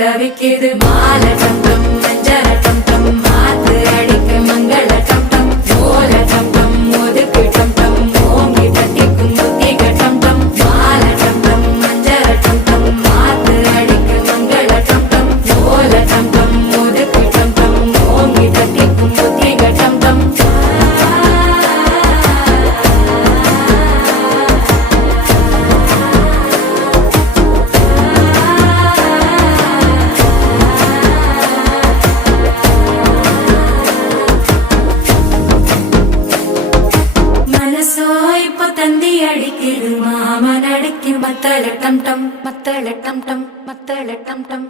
தவிக்குது மால டம் டம் மஞ்சள டம் டம் மாத்து அடிக்க மங்கள டம் டம் ஓல டம் டம் ஒதுக்கு டம் டம் ஓங்கி தட்டிக்கும் முத்திக டம் டம் மால டம் டம் மஞ்சள டம் டம் மாத்து அடிக்க மங்கள டம் டம் ஓல டம் டம் ஒதுக்கு டம் டம் ஓங்கி தட்டிக்கும் முத்திக டம் டம் இப்போ தந்தி அடிக்குது மாமன் அடிக்கு மத்தள டம் டம் மத்தள டம் டம் மத்தள டம் டம்